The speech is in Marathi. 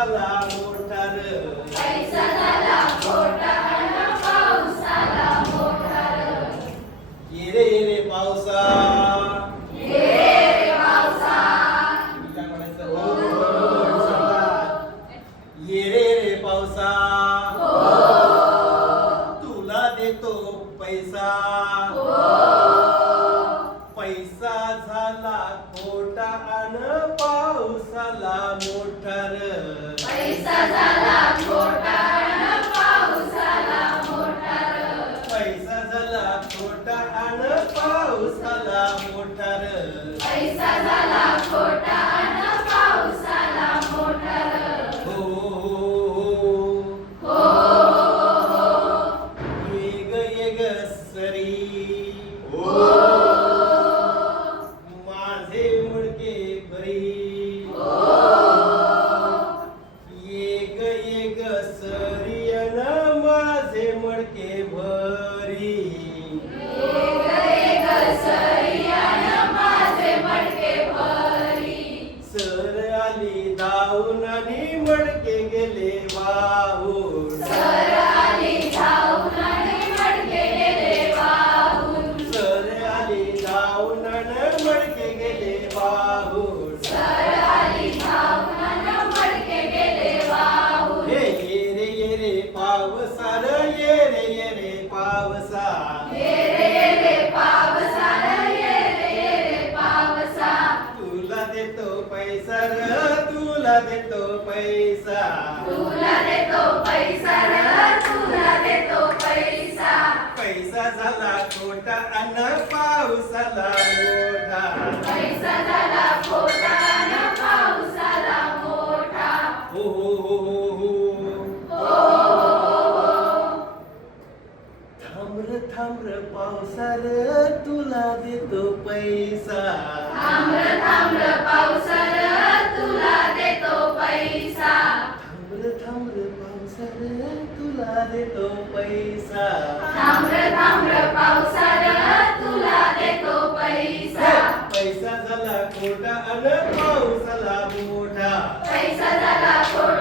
पाऊसाला मोठा र. पैसा झाला मोठा अन पाऊस आला मोठा र. ये रे पावसा. ये रे पावसा. काय म्हणायचं? हो, सांगा. ये रे पावसा. हो. तुला देतो पैसा. हो. पैसा झाला खोटा अन पाऊसाला मोठा र. पैसा झाला मोठा अन पाऊस आला मोठा र. पैसा झाला खोटा अन पाऊसाला मोठा र. पैसा झाला खोटा अन पाऊस आला मोठा र. हो हो हो. ये ग सरी. हो. माझे मुडके भरी. हो. ये ग सरी अन माझे मडके भरी. एक सरी अन माझे मडके भरी. सर आली धावून आणि मडके गेले वाहून. सर आली धावून आणि मडके गेले वाहून. सर आली धावून आणि मडके गेले वाहून. सर आली धावून आणि मडके गेले वाहून. हे ये रे पावसा र. ये रे पावसा. ये रे पावसा र. ये रे पावसा. तुला देतो पैसा र. तुला देतो पैसा. तुला देतो पैसा र. तुला देतो पैसा. पैसा झाला खोटा अन पाऊसाला मोठा. पैसा झाला खोटा अन पाऊस आला मोठा. हो हो हो हो. थांब र पावसा र. तुला देतो पैसा. थांब र पावसा र. तुला देतो पैसा. थांब र पावसा र. तुला देतो पैसा. थांब र पावसा र. तुला देतो पैसा. पैसा झाला खोटा अन पाऊसाला मोठा. पैसा झाला खोटा